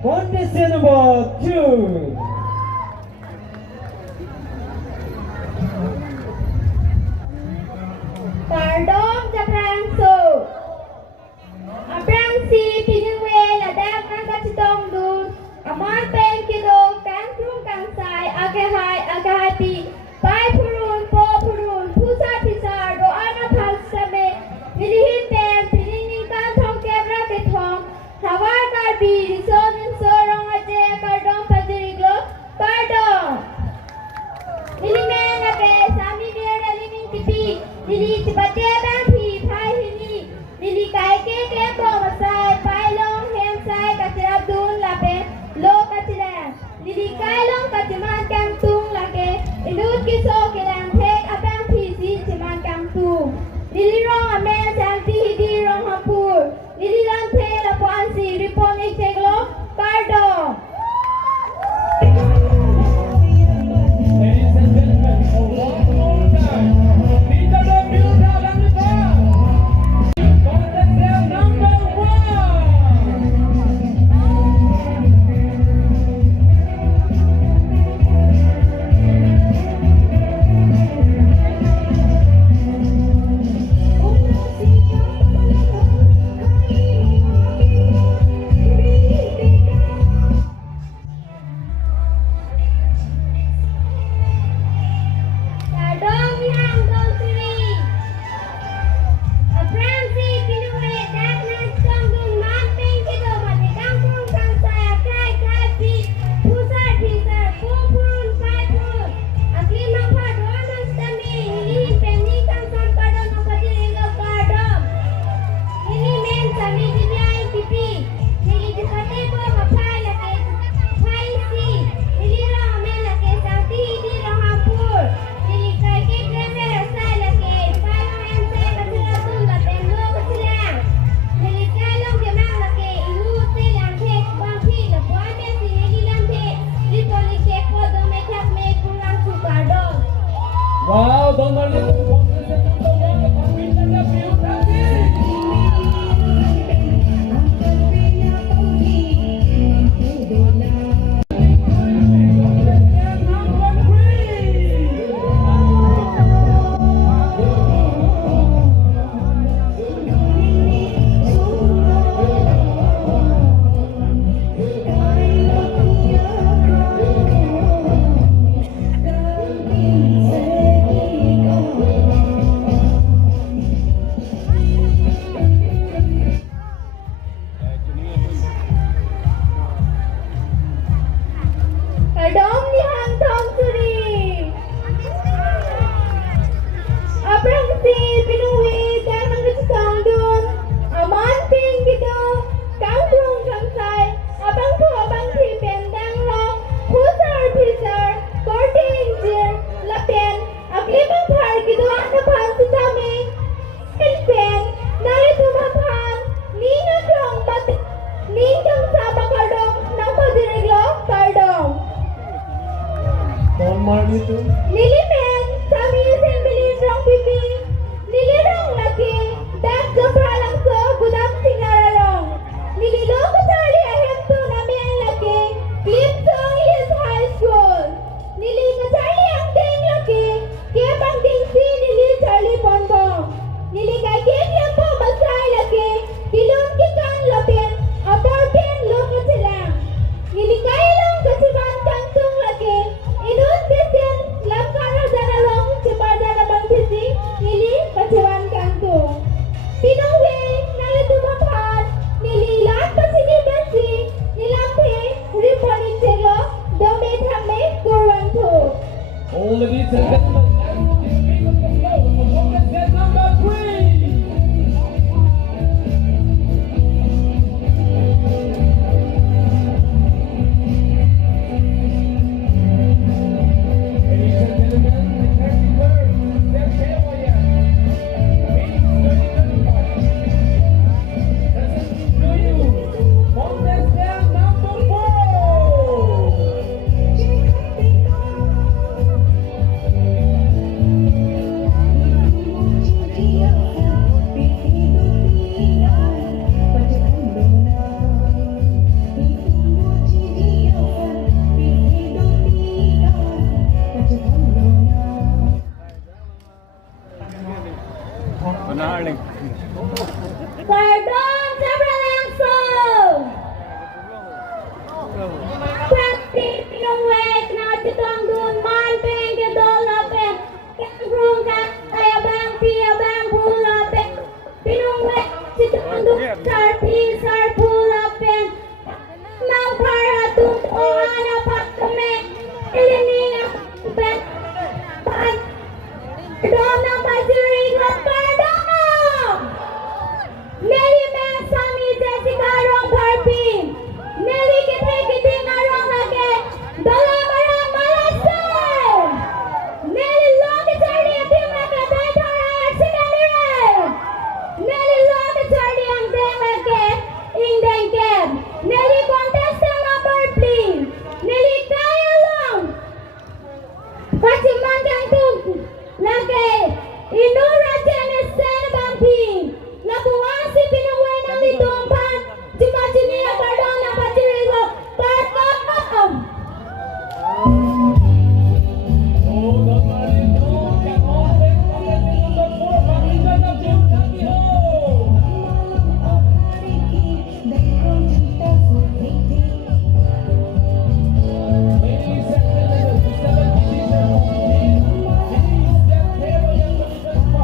Contestant number 2. Pardon japaralangso. Abang si pinjewel ada angkat citong dun. Aman pen kilo kan krum kan sai agahai pi. Pai purun po purun pusa pisa doa na phal same. Pilihin pen pilinin kan thong kebra ke thong. Hawar kar bi rison sorong aje kardom pajeri glo. Lili men, kami isang bilis rong pipi. Lili rong laki, dak japaralangso, gudang singararong. Lili loko Charlie ahem to nami ang laki, Clip Song Hills High School. Lili ka Charlie Angdeng laki, Kep Angdeng si Lili Charlie Pondong. Lili kay Kep yang po masay laki, Kilun kikan lapin, apor pin loko silang. Lili kay long kasiban kantong laki, Inun bisin lam karo danalong cipada bang bisi, Lili kasiban kantong. Pinongwe nalitumapad, nililat pasini besi, nilampe riponin selo, dome thame kurwanto. All ladies and gentlemen, contestant number 3. Ladies and gentlemen, the 33rd ZKYF2025. Presenting to you, contestant number 4. Pardon, japaralangso. Pati pinungwek na chitong dun man peng ke dolapen. Keng ka ayabang piyabang pulapen. Pinungwek chitong dun sar pulapen. Mang para tung oana pakame. Ilininga pen. Pardon na pasirigo pardon. Nelly men sami Jessica rong parpin. Nelly ke theke arong lage. Dala mara malasay. Nelly long ke charli atim lage dai thara sikandire. Nelly long ke charli Angdeng lage Angdeng kem. Nelly contestant number please. Nelly kaya long. Pachiman gantung lage. Inura jenis sen bamping. Nabuwasi pinungwe ng litumpan, chepachini pardon na pachirigo, pardon! Oh, the Marino can always contestant number 4, Pakita na Kami home. Ladies and gentlemen, the 7th edition of ZKYF2025,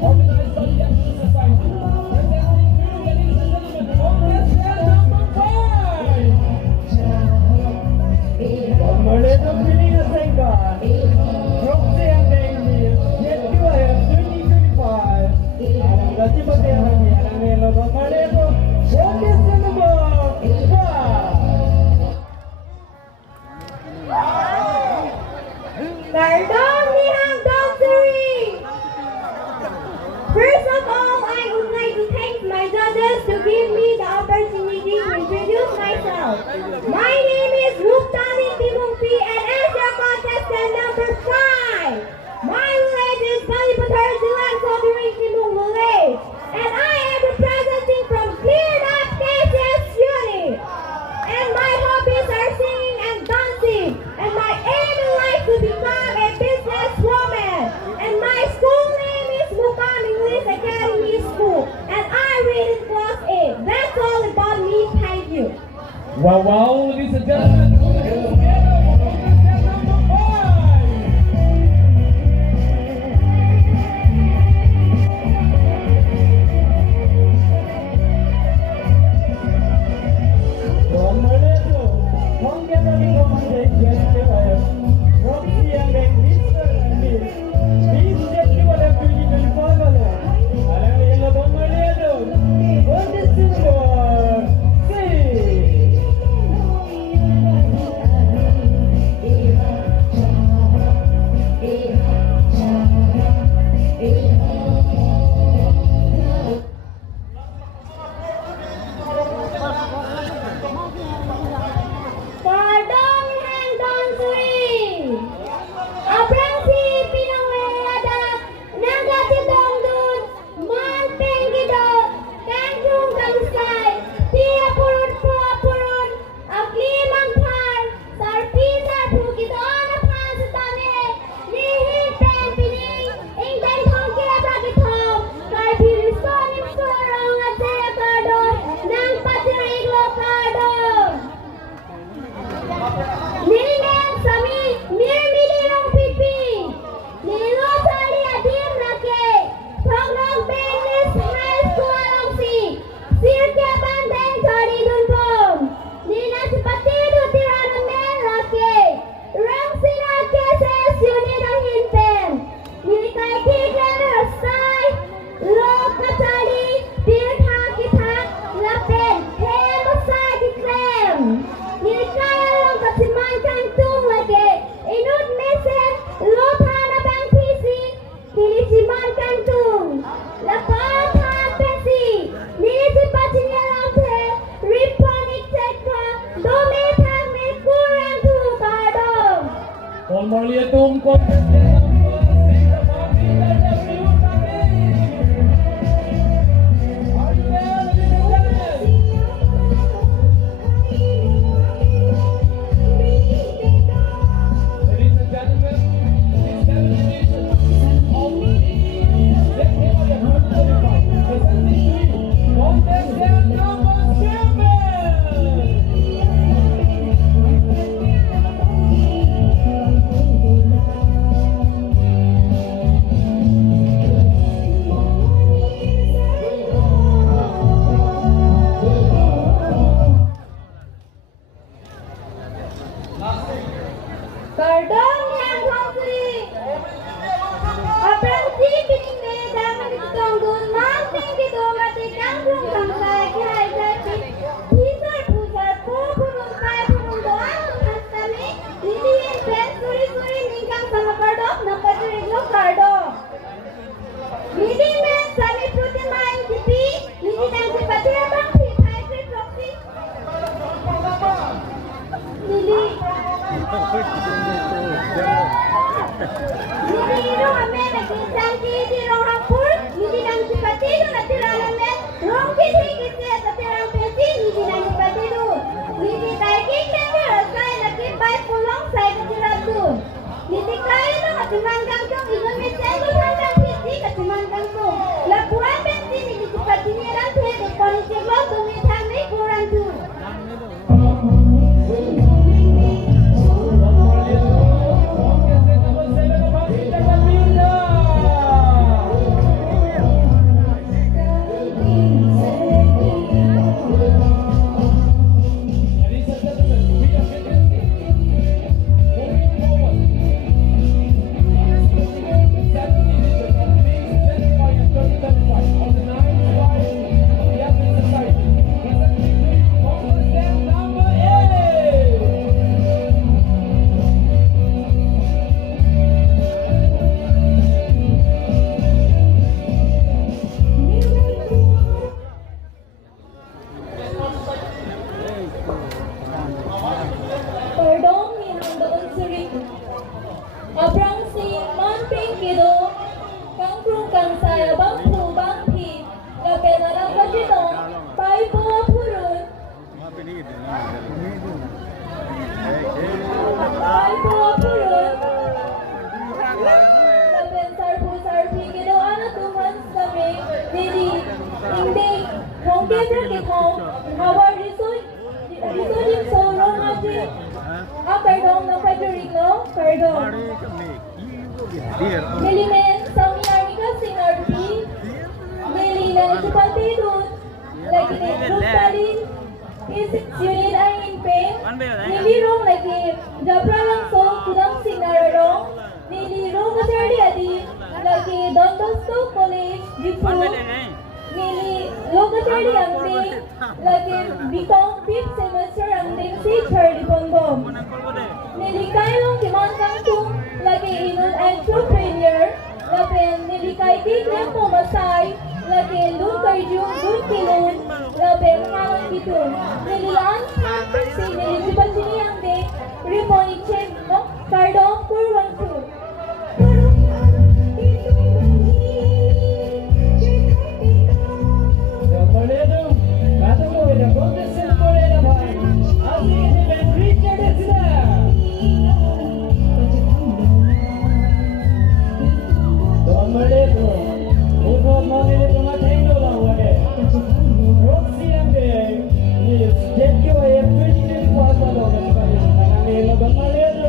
organized by the Young Society. Presenting to you, ladies and gentlemen, contestant number 5. Maleta Pilipinas Sengka, Roxy Angdeng ZKYF2025. Alam gati pati alam ni alam ni lo maleta contestant number 5. Pardon ni Angdeng Siri! First of all, I would like to thank my judges to give me the opportunity to introduce myself. My name is Ruptani Timungpi and as your contestant number 5. My village is Balipatar Zilang Soduri Timung village and I am representing from Cleared Up KCS unit. And my hobbies are singing and dancing and my aim in life to become a businesswoman. And my school name is Mukam English Academy School and I read in class 8. That's all about me, thank you. Wow, ladies and gentlemen, put your hands together for contestant number 5. From Malaysia, congratulations, ZKYF. Roxy Angdeng, Mr. and Miss. Miss ZKYF2025. Alam niyo na bang Malaysia? Contestant number 6. Pardon Angdeng Siri! Assalamualaikum contestant number 6 about interview coming. Are you there, ladies and gentlemen? Ladies and gentlemen, this demonstration of the ZKYF2025 presenting to you contestant number 7. Pardon yang hungry. Abang si pining de jangan ditunggu nanti gitu mati kangkung sampai kaya jadi. Bisa pusat purun kai purun doang hastami. Ini yang suri ningkang sama pardon nampak lo pardon. Ini men sami protein main tipi. Ini yang sepati abang si hydrate proxy. Ini Niliro kami nagkisanti di Rohapur, hindi nang sipatido na tiralamet, rongki higit at tirang pesi, hindi nang sipatido. Hindi tayo kikita, say nagkipay pulong say katirado. Hindi kaya nang atimanggang tong inumit sa ito hanggang pesi katimanggang tong. Lapuan pesi, hindi sipatiniran pwede, politiglo, tumitang may kurang tong. Abrang si Manping Kido, Kangkrung Kangsay, Abang Pu, Bang Pi, Kapelarang Kajitong, Pai Po Purun, Pai Po Purun, Kapen Sarpu Sarpi Kido, Ano Tuhan Sami, Didi, Angdeng, Hongke Prakitong, Hawar Risoy, Risoy So Romaji, Pardon na Federico, pardon. Nilimen sa Minarika Sinarpi, Nilina Chupatidun, lagi ni Trupalin, Isip Unit ay Inpen, Nilirong lagi japaralangso, Kudang Sinararong, Nilirong Kasardiadi, lagi Don Bosco College, Dipu, Nilirong Kasardiadi, lagi Bitong 5th semester Angdeng si Charlie Bongbong. Nilikay long kimangkang tung lagi inun entrepreneur, lapen nilikay din niya pumasay, lagi lukay yung dulkilun, lapen hangang kitun. Nilian si chepachini Angdeng, report